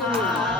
啊。